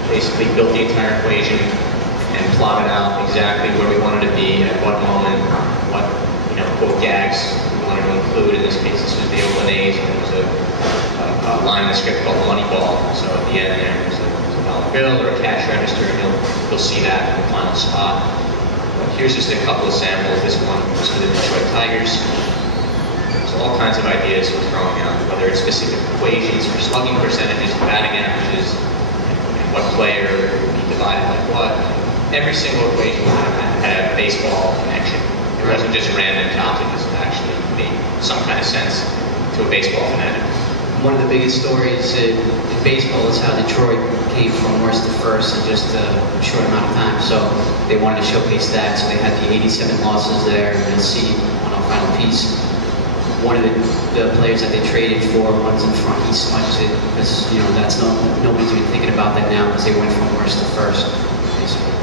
Basically built the entire equation and plotted out exactly where we wanted to be, at what moment, what, quote gags we wanted to include. In this case, this was the Oakland A's, and there was a line in the script called Moneyball. So at the end there, there's a dollar bill or a cash register, and you'll see that in the final spot. But here's just a couple of samples. This one was for the Detroit Tigers. So all kinds of ideas we're throwing out, whether it's specific equations for slugging percentages, batting averages, and what player would be divided by what. Every single equation had a baseball connection. It wasn't just random calculus. It actually made some kind of sense to a baseball fanatic. One of the biggest stories in baseball is how Detroit came from worst to first in just a short amount of time. So they wanted to showcase that. So they had the 87 losses there, and you'll see on our final piece, one of the players that they traded for runs in front. He smudges it because that's nobody's even thinking about that now because they went from worst to first, basically.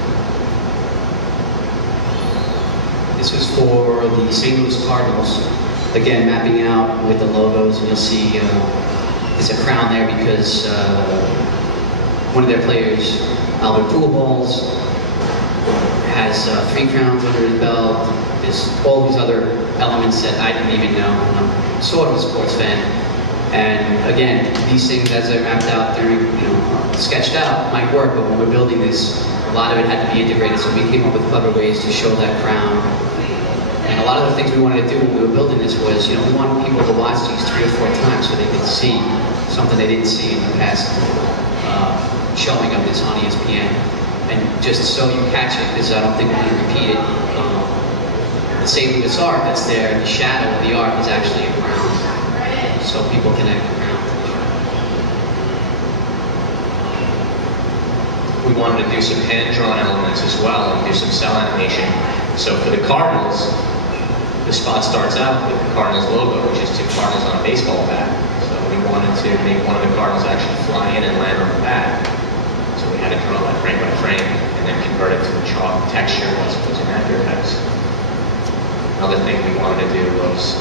This was for the St. Louis Cardinals. Again, mapping out with the logos, and you'll see it's a crown there because one of their players, Albert Pujols, has 3 crowns under his belt. There's all these other elements that I didn't even know. I'm sort of a sports fan. And again, these things as they're mapped out during, sketched out might work, but when we're building this, a lot of it had to be integrated. So we came up with clever ways to show that crown and a lot of the things we wanted to do when we were building this was, we wanted people to watch these 3 or 4 times so they could see something they didn't see in the past showing of this on ESPN. And just so you catch it, because I don't think we're going to repeat it, the St. Louis arc that's there, the shadow of the arc is actually a ground. So people connect the ground to the shadow. We wanted to do some hand-drawn elements as well and do some cell animation. So for the Cardinals, the spot starts out with the Cardinals logo, which is 2 Cardinals on a baseball bat. So we wanted to make one of the Cardinals actually fly in and land on the bat. So we had to draw that frame by frame and then convert it to a chalk texture as opposed to After Effects. Another thing we wanted to do was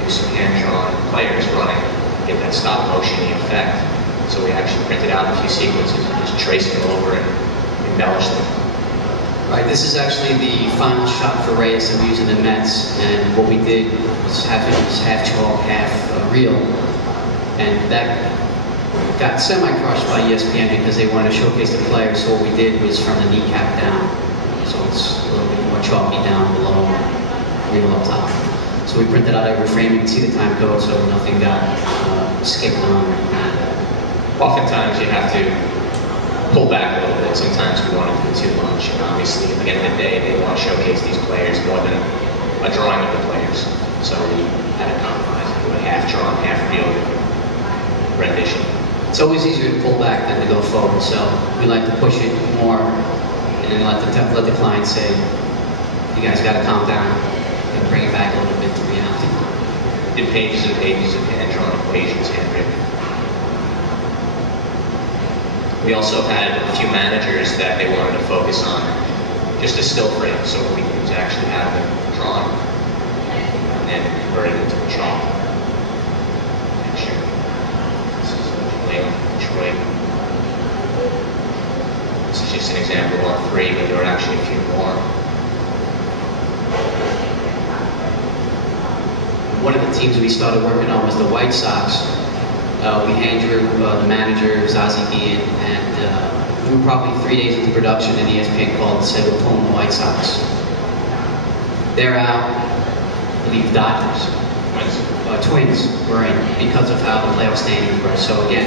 do some hand-drawn players running, get that stop motion effect. So we actually printed out a few sequences and just traced them over and embellished them. Right, this is actually the final shot for Reyes that we used in the Mets, and what we did was half chalk, half real, and that got semi-crushed by ESPN because they wanted to showcase the players, so what we did was from the kneecap down, so it's a little bit more chalky down below, real up top. So we printed out every frame, you can see the time code, so nothing got skipped on. Oftentimes you have to pull back a little bit. Sometimes we want to do too much. And obviously, at the end of the day, they want to showcase these players more than a drawing of the players. So we had to compromise and do a half-drawn, half-real rendition. It's always easier to pull back than to go forward, so we like to push it more and then let the client say, you guys got to calm down and bring it back a little bit to reality. Did pages and pages of hand-drawn equations, handwritten. We also had a few managers that they wanted to focus on just a still frame, so what we could actually have them drawn and then convert it into a chalk texture. This is Lane, Detroit. This is just an example of 3, but there are actually a few more. One of the teams we started working on was the White Sox. We hand drew the manager, Lasky, and we were probably 3 days into production, and ESPN called and said, we're pulling the White Sox. They're out. I believe Dodgers. Twins were in because of how the playoff standings were. So again,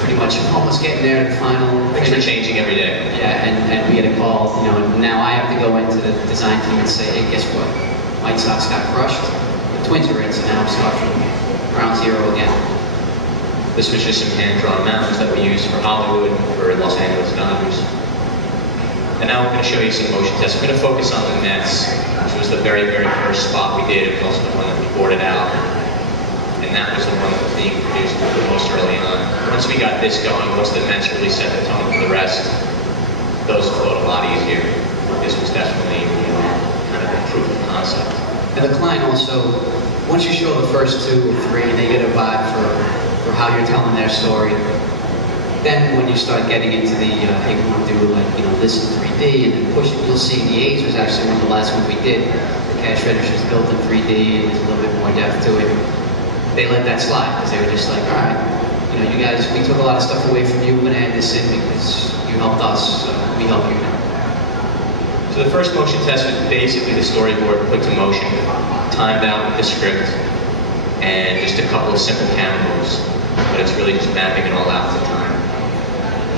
pretty much almost getting there to the final. Things are changing every day. Yeah, and we had a call, and now I have to go into the design team and say, hey, guess what? White Sox got crushed. The Twins are in, so now I'm starting from ground zero again. This was just some hand-drawn mounds that we used for Hollywood, for Los Angeles Dodgers. And now I'm going to show you some motion tests. I'm going to focus on the Mets, which was the very, very first spot we did. It was also the one that we boarded out. And that was the one that was being produced the most early on. Once we got this going, once the Mets really set the tone for the rest, those flowed a lot easier. This was definitely kind of a proof of concept. And the client also, once you show the first 2 or 3, they get a vibe for how you're telling their story. Then when you start getting into the, hey, we want to do this in 3D and then push it, you'll see the A's was actually one of the last ones we did. The cash register is built in 3D and there's a little bit more depth to it. They let that slide because they were just like, all right, you guys, we took a lot of stuff away from you. We're going to add this in because you helped us, so we help you now. So the first motion test was basically the storyboard put to motion, timed out with the script, and just a couple of simple camera moves. But it's really just mapping it all out at the time.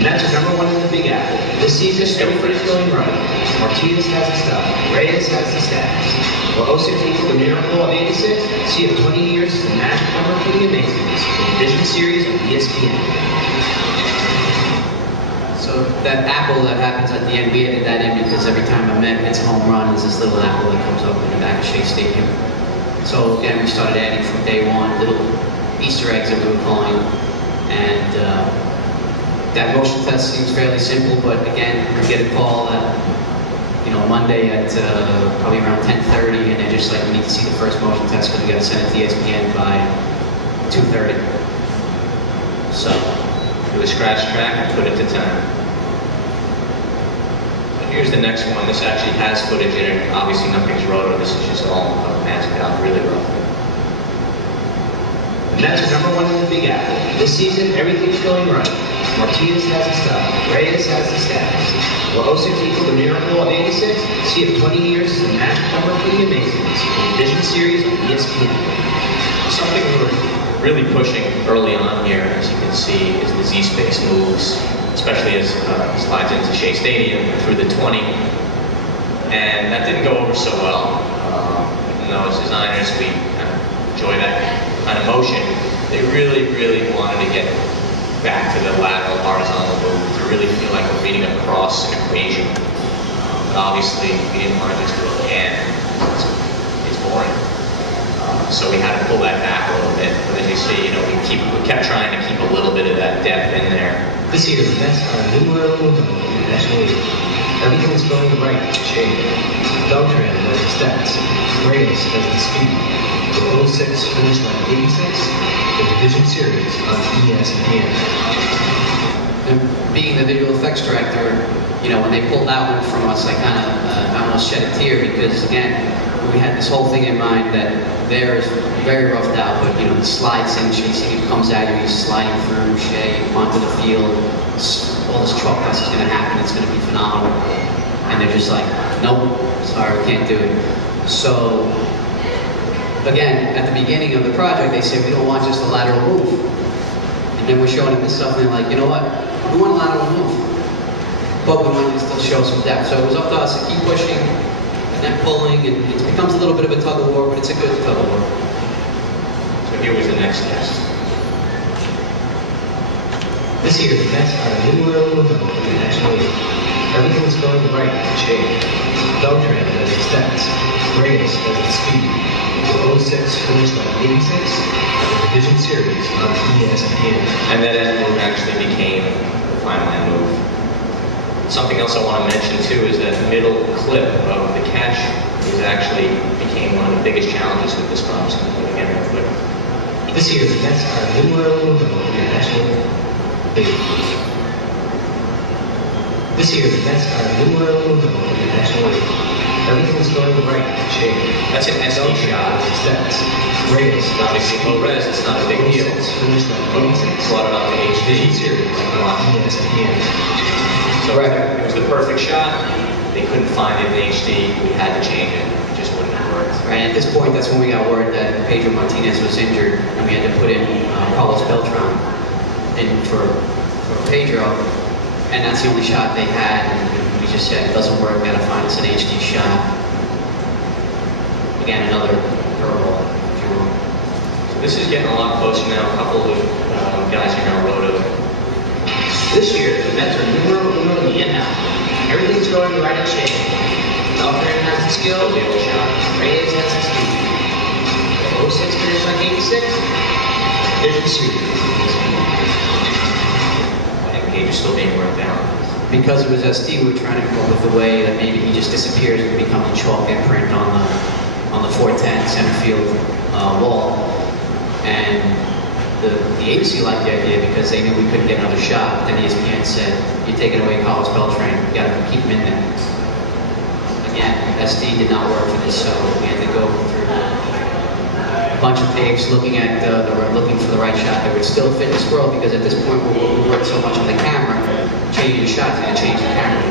Mets are #1 in the Big Apple. This season, everything's going right. Martinez has the stuff. Reyes has the stats. Will 06 the miracle of 86? See if 20 years is the magic number for the amazingness. The Vision series on ESPN. So that apple that happens at the end, we added that in because every time a Met hits a home run, there's this little apple that comes up in the back of Shea Stadium. So again, we started adding from day one little Easter eggs that we were calling, and that motion test seems fairly simple, but again, we get a call at Monday at probably around 10:30, and they're just like, we need to see the first motion test because we got to send it to ESPN by 2:30. So Do a scratch track and put it to time. And here's the next one. This actually has footage in it. Obviously nothing's roto. This is just all masked out really roughly. The Mets are #1 in the Big Apple. This season, everything's going right. Martinez has the style. Reyes has the stats. Will 06 equal the miracle of 86? See if 20 years is the magic number of the amazements. Division Series on ESPN. Something we were really pushing early on here, as you can see, is the Z-space moves, especially as it slides into Shea Stadium through the 20. And that didn't go over so well. Even though as designers we kind of enjoy that kind of motion, they really, really wanted to get back to the lateral horizontal move to really feel like we're reading across an equation. But obviously we didn't want to just do it again. It's boring. So we had to pull that back a little bit. But as you see, we kept trying to keep a little bit of that depth in there. This year, the Mets are a numero uno in the National League. Everything is going right to change. Beltran has the stats. Reyes has the speed. The 06 finished like 86. The Division Series on ESPN. And being the visual effects director, when they pulled that one from us, I kind of almost shed a tear because, again, we had this whole thing in mind that there is very roughed out, but the slide scene, chasing him comes at you, he's sliding through Shea onto the field, all this chalk dust is going to happen, it's going to be phenomenal. And they're just like, nope, sorry, we can't do it. So, again, at the beginning of the project, they said, we don't want just a lateral move. And then we're showing them this stuff, and they're like, you know what, we want a lateral move. But we want to still show some depth. So it was up to us to keep pushing, and then pulling, and it becomes a little bit of a tug of war, but it's a good tug of war. So here was the next test. This year, the Mets are a numero uno in the National League. Everything is going right to change. Beltran has the stats. Reyes has the speed. The 06 finished like 86. The Division Series on ESPN. And that end move actually became the final end move. Something else I want to mention too is that middle clip of the catch became one of the biggest challenges with this problem. So again, real quick. This year, the Mets are a numero uno in the National League. This year, the Mets are a numero uno in the National League. Everything is going right to change. That's an SD shot. Stats. Reyes, Obviously, low res, it's not a big deal. Finished like 86. Brought it up to HD. Series on ESPN. So it was the perfect shot. They couldn't find it in HD. We had to change it. It just wouldn't have worked. Right, at this point, that's when we got word that Pedro Martinez was injured, and we had to put in Carlos Beltran in for Pedro, and that's the only shot they had. And we just said, it doesn't work, we gotta find us an HD shot. Again, another curveball, if you will. So this is getting a lot closer now. A couple of guys are going to roto. This year, the Mets are numero uno in the NL. Everything's going right at shape. Beltran has the skill. The old shot. Reyes has the speed. The 06 finished like 86. Division Series. And Page is still being worked out. Because it was SD, we were trying to come up with a way that maybe he just disappears and becomes a chalk imprint on the 410 center field wall. And the agency liked the idea because they knew we couldn't get another shot. Then ESPN said, you're taking away Carlos Beltran, you gotta keep him in there. Again, SD did not work for this, so we had to go through a bunch of tapes looking for the right shot that would still fit this world, because at this point we worked so much on the camera, changing the shots and changing the camera.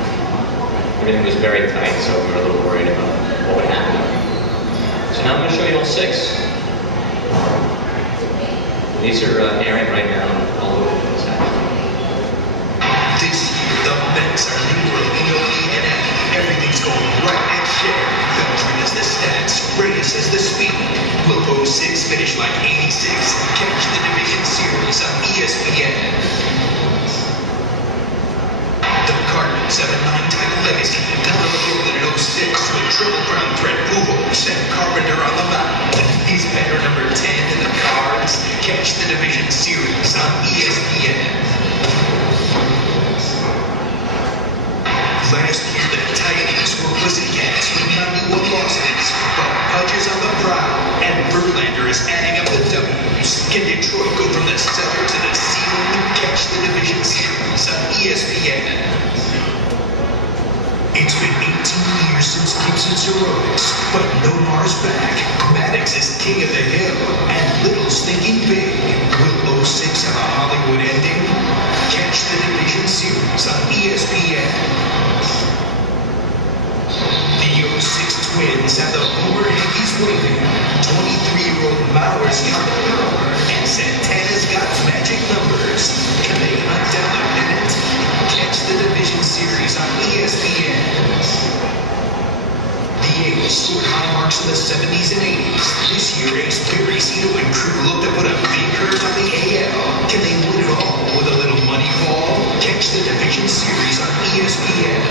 Everything was very tight, so we were a little worried about what would happen. So now I'm going to show you all 6. These are airing right now all over the place, actually. This year, the Mets are numero uno in the NL. Everything's going right at share. Beltran has the stats. Reyes has the speed. Will 06 finish like 86? Catch the Division Series on ESPN. The Cardinals have a 9-title legacy. Now on the road in 06 with Triple Crown threat Pujols and Carpenter on the mound. He's banner number 10 in the Cards. Catch the Division Series on ESPN. Last year, the Titans were pussycats with 91 losses, but Pudge is on the prowl, and Verlander is adding up the W's. Can Detroit go from the cellar to the ceiling? Catch the Division Series on ESPN. It's been 18 years since Gibson's heroics, but Nomar's back. Maddox is king of the hill, and Little's thinking big. Will 06 have a Hollywood ending? Catch the have the Boomer Yankees waving. 23-year-old Mauer's got the power, and Santana's got magic numbers. Can they hunt down the pennant? Catch the division series on ESPN. The A's scored high marks in the 70s and 80s. This year, A's Barry Zito and crew look to put a big hurt on the AL. Can they win it all with a little money ball? Catch the division series on ESPN.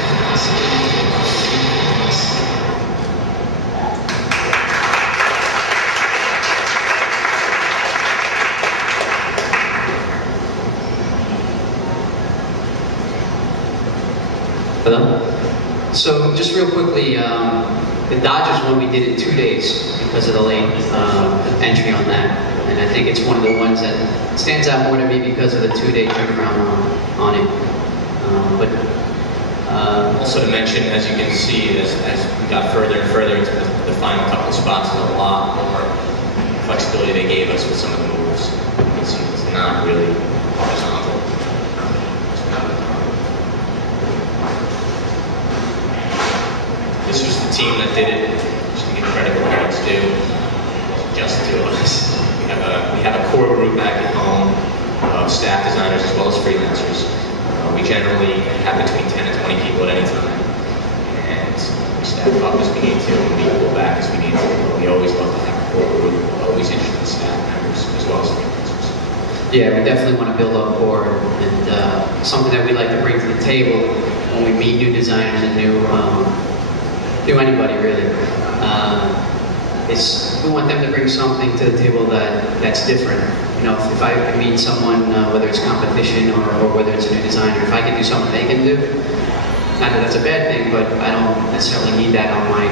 So just real quickly, the Dodgers one we did in 2 days because of the late entry on that. And I think it's one of the ones that stands out more to me because of the 2-day turnaround on it. Also to mention, as you can see, as we got further and further into the final couple of spots, there's a lot more flexibility they gave us with some of the moves. You can see it's not really horizontal. This was the team that did it. Just to give credit where credit's due. Just the two of us. We have a core group back at home of staff designers as well as freelancers. We generally have between 10 and 20 people at any time, and we staff up as we need to, and we pull back as we need to. We always love to have a core group, always interested staff members as well as freelancers. Yeah, we definitely want to build up core, and something that we like to bring to the table when we meet new designers and new anybody really. We want them to bring something to the table that's different. You know, if I meet someone, whether it's competition or whether it's a new designer, if I can do something they can do, not that that's a bad thing, but I don't necessarily need that on my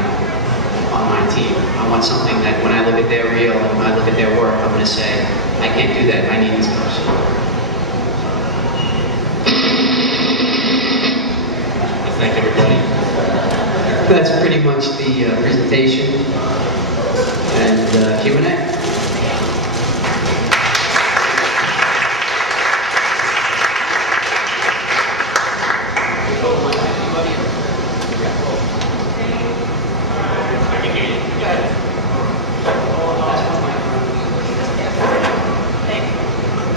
team. I want something that when I look at their reel and when I look at their work, I'm going to say, I can't do that, I need this person. Thank everybody. That's pretty much the presentation and Q&A.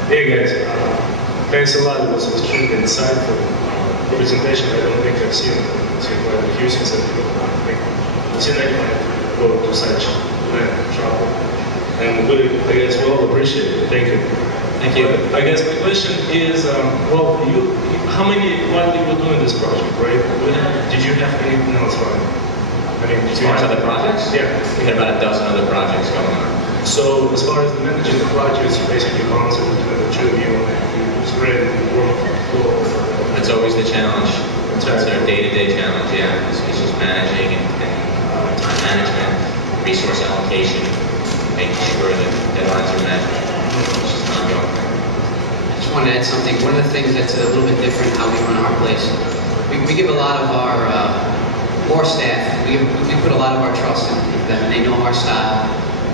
Hey guys, thanks a lot. It was extremely insightful presentation. I don't think I've seen quite a few since I've seen anyone go to such trouble. And I guess we all appreciate it. Thank you. Thank you. I guess my question is, well, while you were doing this project, right? Did you have anything else on? As far as other projects? Yeah. We had about a dozen other projects going on. So as far as the managing the projects, you basically balance it between the two of you and you spread the work flow. That's always the challenge. That's our day-to-day challenge, yeah. It's just managing and time management, resource allocation, making sure that deadlines are met. It's just an ongoing thing. I just wanted to add something. One of the things that's a little bit different how we run our place, we give a lot of our staff, we put a lot of our trust in them, and they know our style,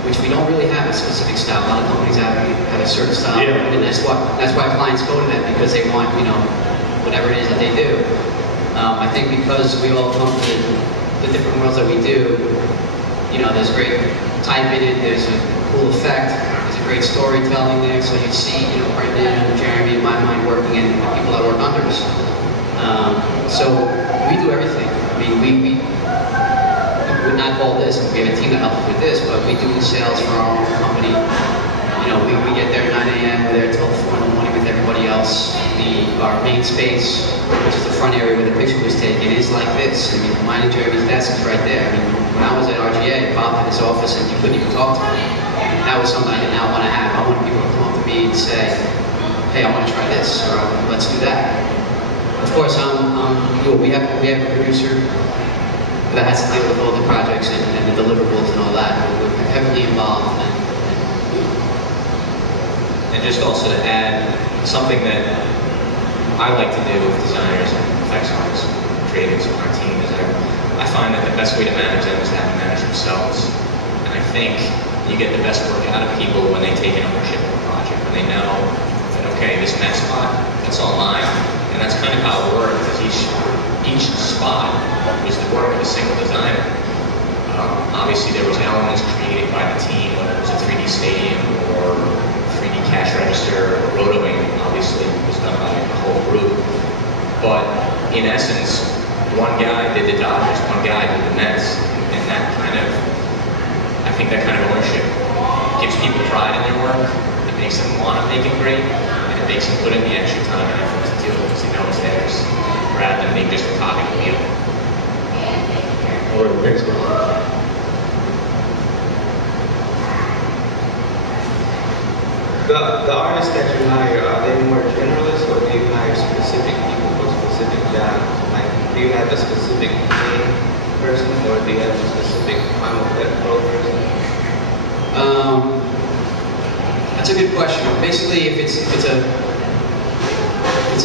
which we don't really have a specific style. A lot of companies have a certain style, and that's why clients go to them, because they want, you know, whatever it is that they do. I think because we all come to the different worlds that we do, you know, there's great type in it, there's a cool effect, there's a great storytelling there, so you see, you know, Brendan and Jeremy, in my mind, working and the people that work under us. So we do everything. I mean, we would not call this, we have a team that helps with this, but we do the sales for our own company. You know, we get there at 9 a.m., we're there till 4 in the morning with everybody else. Our main space, which is the front area where the picture was taken, is like this. I mean, mine and Jeremy's desk is right there. I mean, when I was at RGA, Bob had his office and you couldn't even talk to him. That was something I did not want to have. I wanted people to come up to me and say, hey, I want to try this, or let's do that. Of course, we have a producer that has to deal with all the projects and the deliverables and all that. We're heavily involved. And just also to add something that I like to do with designers and effects artists, creatives on our team is I find that the best way to manage them is to have them manage themselves. And I think you get the best work out of people when they take an ownership of the project, when they know that, okay, this next spot, that's all mine. And that's kind of how it worked, because each spot was the work of a single designer. Obviously, there was elements created by the team, whether it was a 3D stadium or 3D cash register or rotoing. Obviously, it was done by the whole group. But in essence, one guy did the Dodgers, one guy did the Mets, and that kind of, I think that kind of ownership gives people pride in their work. It makes them want to make it great, and it makes them put in the extra time and effort to do it because they know it's theirs, rather than being just a cog in the wheel. All right, thanks, man. The artists that you hire, are they more generalists or do you hire specific people for specific jobs? Like, do you have a specific game person or do you have a specific Final Cut Pro person? That's a good question. Basically, if it's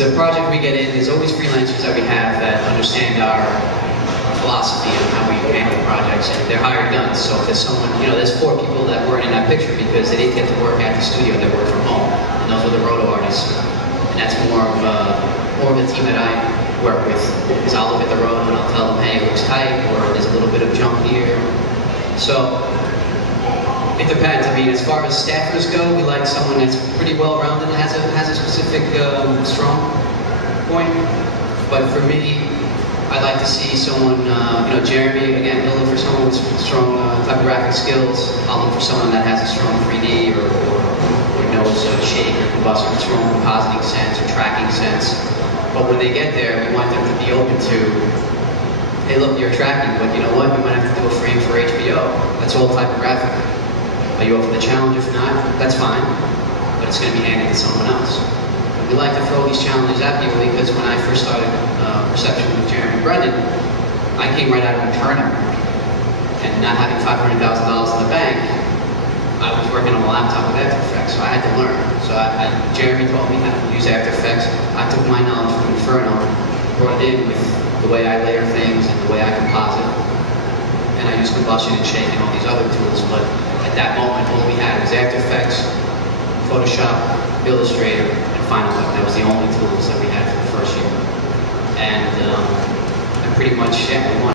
a project we get in, there's always freelancers that we have that understand our philosophy of how we handle projects, and they're hired guns. So if there's someone, there's 4 people that weren't in that picture because they didn't get to work at the studio, they work from home, and those are the roto artists. And that's more of the team that I work with, because I'll look at the roto and I'll tell them, hey, it looks tight, or there's a little bit of jump here. So it depends. I mean, as far as staffers go, we like someone that's pretty well-rounded, has a specific strong point. But for me, I'd like to see someone, Jeremy, again, he'll look for someone with strong typographic skills. I'll look for someone that has a strong 3D or knows shading or combustion, strong compositing sense or tracking sense. But when they get there, we want them to be open to, hey, look, you're tracking, but you know what? We might have to do a frame for HBO. That's all typographic. Are you up for the challenge? If not, that's fine, but it's going to be handed to someone else. We like to throw these challenges at people because when I first started reception with Jeremy Brendan, I came right out of Turner, and not having $500,000 in the bank, I was working on a laptop with After Effects, so I had to learn. So Jeremy told me how to use After Effects. I took my knowledge from Inferno, brought it in with the way I layer things and the way I composite, and I use combustion and shake and all these other tools. But at that moment, all we had was After Effects, Photoshop, Illustrator, and Final Cut. That was the only tools that we had for the first year. And pretty much, yeah, we want